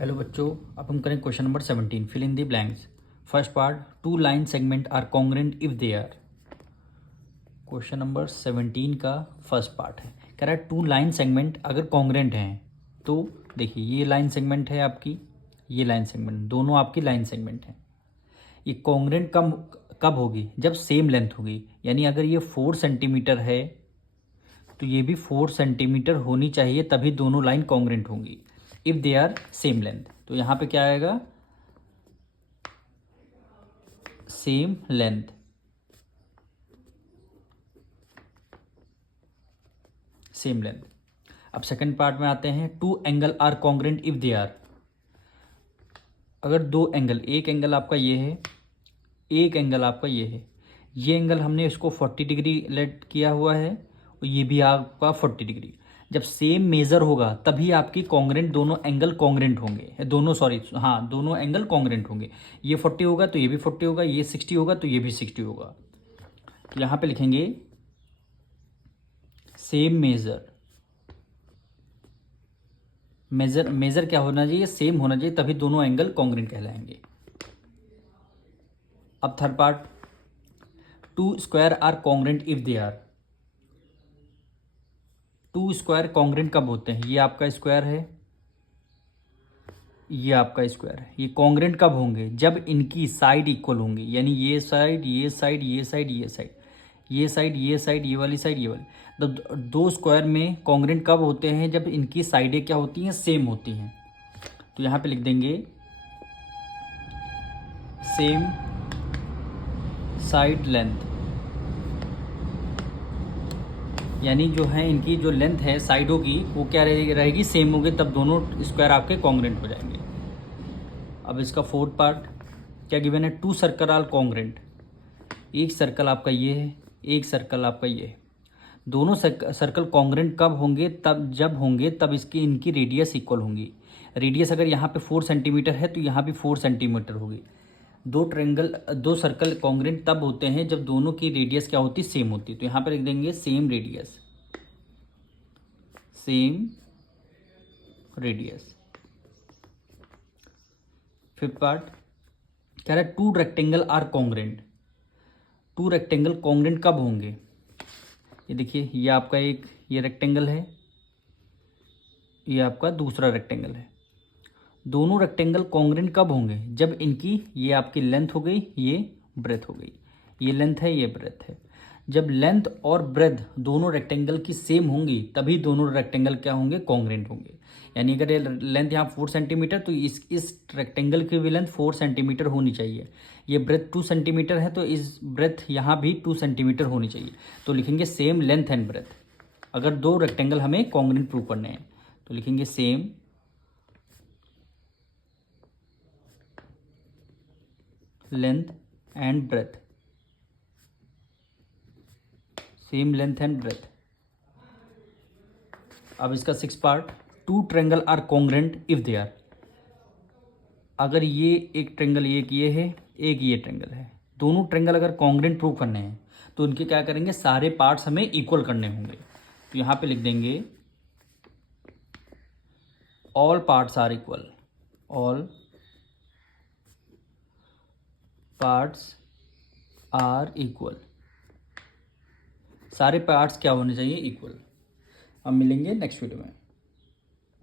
Hello बच्चों, अब हम करें question number 17। Fill in the blanks. First part, two line segment are congruent if they are. Question number 17 का first part है, कह रहा है टू लाइन सेगमेंट अगर कॉन्ग्रेंट हैं तो देखिए ये लाइन सेगमेंट है आपकी, ये लाइन सेगमेंट, दोनों आपकी लाइन सेगमेंट हैं। ये कॉन्ग्रेंट कब कब होगी? जब सेम लेंथ होगी। यानी अगर ये 4 सेंटीमीटर है तो ये भी 4 सेंटीमीटर होनी चाहिए, तभी दोनों लाइन कॉन्ग्रेंट होंगी। If they are same length, तो यहाँ पे क्या आएगा? Same length. Same length. अब सेकंड पार्ट में आते हैं, two angle are congruent if they are. अगर दो एंगल, एक एंगल आपका ये है, एक एंगल आपका ये है, ये एंगल हमने इसको 40 डिग्री लेट किया हुआ है और ये भी आपका 40 डिग्री। जब सेम मेजर होगा तभी आपकी कॉन्ग्रेंट, दोनों एंगल कॉन्ग्रेंट होंगे, दोनों एंगल कॉन्ग्रेंट होंगे। ये 40 होगा तो ये भी 40 होगा, ये 60 होगा तो ये भी 60 होगा। तो यहाँ पे लिखेंगे सेम मेजर। मेजर क्या होना चाहिए? सेम होना चाहिए, तभी दोनों एंगल कॉन्ग्रेंट कहलाएंगे। अब third part, two square are congruent if they are. Two square congruent कब होते हैं? ये आपका स्क्वायर है, ये आपका स्क्वायर है, ये कॉन्ग्रेंट कब होंगे? जब इनकी साइड इक्वल होंगी। यानी ये साइड, ये साइड, ये साइड, ये साइड, ये साइड, ये साइड, ये वाली साइड, ये वाली। तो दो स्क्वायर में कॉन्ग्रेंट कब होते हैं? जब इनकी साइडें क्या होती हैं? सेम होती हैं। तो यहाँ पे लिख देंगे सेम साइड लेंथ। यानी जो है इनकी जो लेंथ है साइडों की, वो क्या रहेगी? सेम होगी, तब दोनों स्क्वायर आपके कॉन्ग्रेंट हो जाएंगे। अब इसका फोर्थ पार्ट क्या गिवन है? Two circle are congruent. एक सर्कल आपका ये है, एक सर्कल आपका ये है। दोनों सर्कल कॉन्ग्रेंट कब होंगे? जब होंगे तब इसकी इनकी रेडियस इक्वल होंगी। रेडियस अगर यहाँ पे 4 सेंटीमीटर है तो यहाँ भी 4 सेंटीमीटर होगी। दो सर्कल कॉन्ग्रेंट तब होते हैं जब दोनों की रेडियस क्या होती? सेम होती। तो यहाँ पर लिख देंगे same radius. Same radius. Fifth part कह रहा है two rectangle are congruent. Two rectangle congruent कब होंगे? ये देखिए, ये आपका एक ये रेक्टेंगल है, ये आपका दूसरा रेक्टेंगल है। दोनों रेक्टेंगल कॉन्ग्रेंट कब होंगे? जब इनकी ये आपकी लेंथ हो गई, ये ब्रेथ हो गई। ये लेंथ है, ये ब्रेथ है। जब लेंथ और ब्रेथ दोनों रेक्टेंगल की सेम होंगी तभी दोनों रेक्टेंगल क्या होंगे? कॉन्ग्रेंट होंगे। यानी अगर ये लेंथ यहाँ 4 सेंटीमीटर तो इस रेक्टेंगल की भी लेंथ 4 सेंटीमीटर होनी चाहिए। ये ब्रेथ 2 सेंटीमीटर है तो इस ब्रेथ यहाँ भी 2 सेंटीमीटर होनी चाहिए। तो लिखेंगे सेम लेंथ एंड ब्रेथ। अगर दो रेक्टेंगल हमें कॉन्ग्रेंट प्रूव करने हैं तो लिखेंगे same length and breadth. Same length and breadth. अब इसका 6 part, two triangle are congruent if they are. अगर ये एक ट्रेंगल, एक ये है, एक ये ट्रेंगल है, दोनों ट्रेंगल अगर कॉन्ग्रेंट प्रूव करने हैं तो उनके क्या करेंगे? सारे पार्ट्स हमें इक्वल करने होंगे। तो यहाँ पे लिख देंगे all parts are equal. All parts are equal. सारे पार्ट्स क्या होने चाहिए? इक्वल। अब मिलेंगे नेक्स्ट वीडियो में।